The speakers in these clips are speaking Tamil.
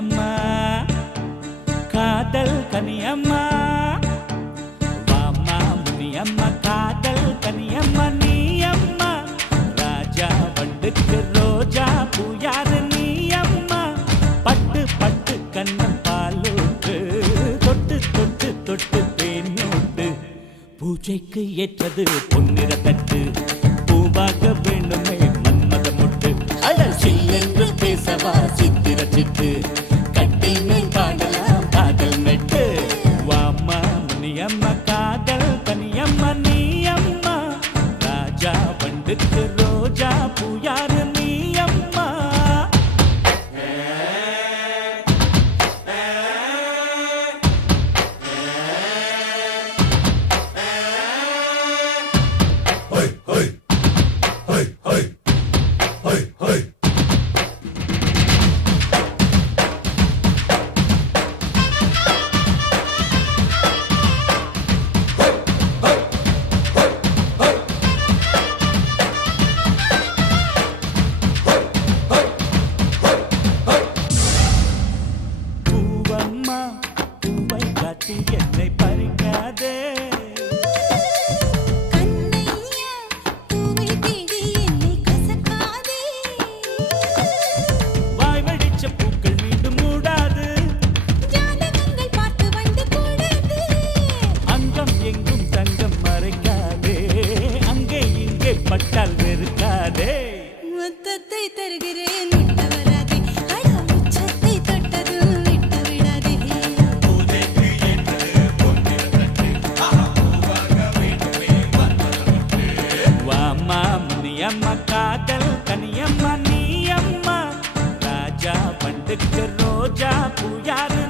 கனியம்மா. காதல் கனியம்மா. வாமா முனியம்மா காதல் கனியம்மா நீயம்மா. ராஜா வண்டுக்கு ரோஜா பூயாரு நீயம்மா. பட்டு பட்டு கண்ணம் பாலூட்டு தொட்டு தொட்டு தொட்டு தேனோட்டு பூஜைக்கு ஏற்றது பொன்னிற தட்டு பூவாக வேணுமே மன்மதமுட்டு. அழ சில்லென்று பேசவா சித்த வருகிறேன் அம்மா காதல் கனியம்மா நீ அம்மா ராஜா பண்டுக்கு ரோஜா பூயாரு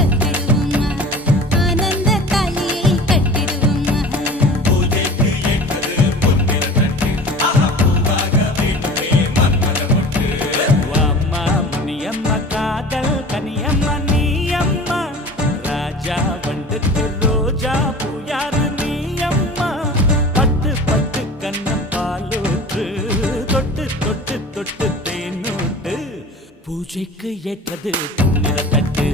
பூஜைக்கு ஏற்றது தந்திர தட்டு.